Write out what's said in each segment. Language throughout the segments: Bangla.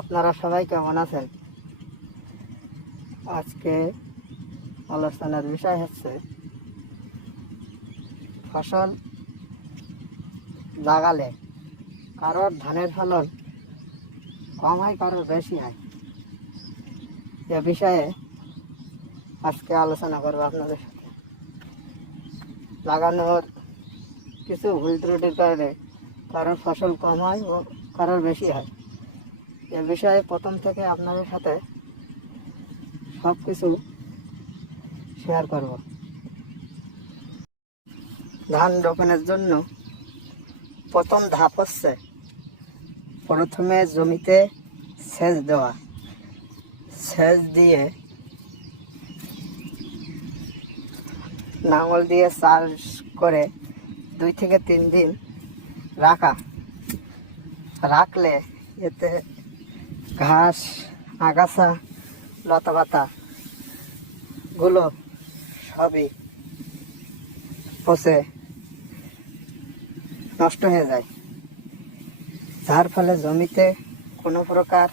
আপনারা সবাই কেমন আছেন? আজকে আলোচনার বিষয় হচ্ছে ফসল লাগালে কারোর ধানের ফলন কম হয়, কারোর বেশি হয়। এ বিষয়ে আজকে আলোচনা করবো আপনাদের সাথে। লাগানোর কিছু ভুল ত্রুটির কারণে কারোর ফসল কম হয় ও কারোর বেশি হয়। এ বিষয়ে প্রথম থেকে আপনাদের সাথে সব কিছু শেয়ার করব। ধান রোপণের জন্য প্রথম ধাপ হচ্ছে প্রথমে জমিতে সেচ দেওয়া। সেচ দিয়ে লাঙল দিয়ে চাষ করে 2 থেকে 3 দিন রাখলে এতে ঘাস, আগাছা, লতাপাতা গুলো সবই পচে নষ্ট হয়ে যায়, যার ফলে জমিতে কোনো প্রকার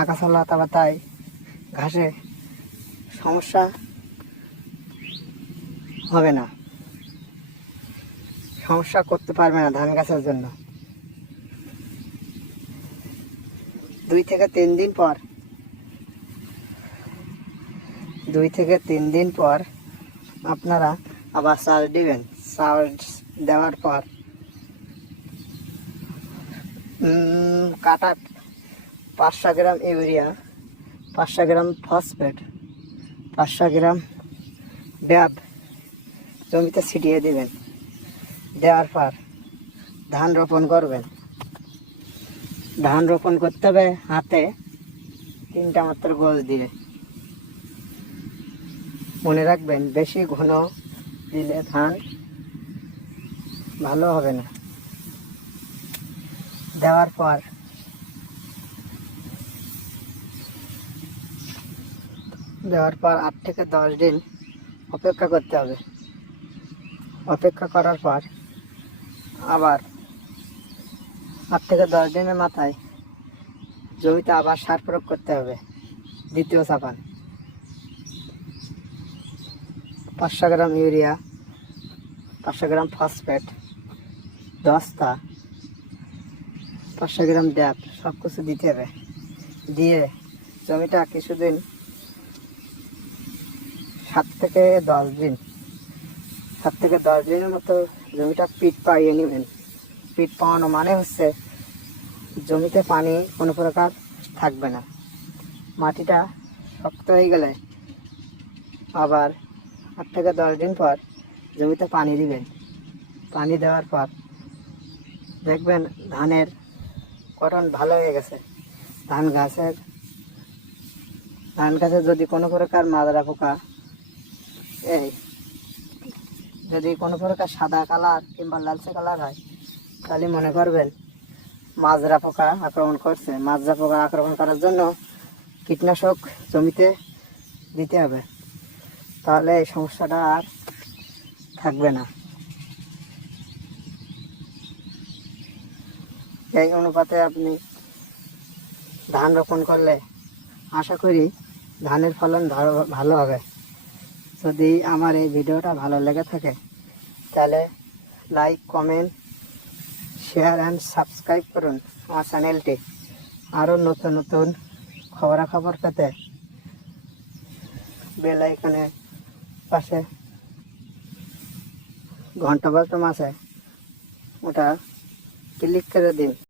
আগাছা, লতাপাতায়, ঘাসে সমস্যা হবে না, সমস্যা করতে পারবে না ধান গাছের জন্য। 2 থেকে 3 দিন পর আপনারা আবার চাষ দিবেন। চাষ দেওয়ার পর কাটা 500 গ্রাম ইউরিয়া, 500 গ্রাম ফসফেট, 500 গ্রাম ড্যাপ জমিতে ছিটিয়ে দিবেন। দেওয়ার পর ধান রোপণ করবেন। ধান রোপণ করতে হবে হাতে 3টা মাত্র গোছ দিয়ে। মনে রাখবেন, বেশি ঘন দিলে ধান ভালো হবে না। দেওয়ার পর দেওয়ার পর 8 থেকে 10 দিন অপেক্ষা করতে হবে। অপেক্ষা করার পর আবার 8 থেকে 10 দিনের মাথায় জমিতে আবার সার প্রয়োগ করতে হবে। দ্বিতীয় চাপান 500 গ্রাম ইউরিয়া, 500 গ্রাম ফসফেট, 10টা, 500 গ্রাম ড্যাপ সব কিছু দিতে হবে। দিয়ে জমিটা কিছুদিন 7 থেকে 10 দিনের মতো জমিটা পিট পাইয়ে নেবেন। পিট পাওয়ানো মানে হচ্ছে জমিতে পানি কোনো প্রকার থাকবে না। মাটিটা শক্ত হয়ে গেলে আবার 8 থেকে 10 দিন পর জমিতে পানি দিবেন। পানি দেওয়ার পর দেখবেন ধানের গঠন ভালো হয়ে গেছে। ধান গাছে যদি কোনো প্রকার মাজরা পোকা, যদি কোনো প্রকার সাদা কালার কিংবা লালচে কালার হয়, তাহলে মনে করবেন মাজরা পোকা আক্রমণ করছে। মাজরা পোকা আক্রমণ করার জন্য কীটনাশক জমিতে দিতে হবে, তাহলে এই সমস্যাটা আর থাকবে না। এই অনুপাতে আপনি ধান রোপণ করলে আশা করি ধানের ফলন ভালো হবে। যদি আমার এই ভিডিওটা ভালো লেগে থাকে তাহলে like, comment, share and subscribe করুন আমার চ্যানেলটি। আরও নতুন নতুন খবরাখবর পেতে বেল আইকনের পাশে ঘন্টা বাজম আছে, ওটা ক্লিক করে দিন।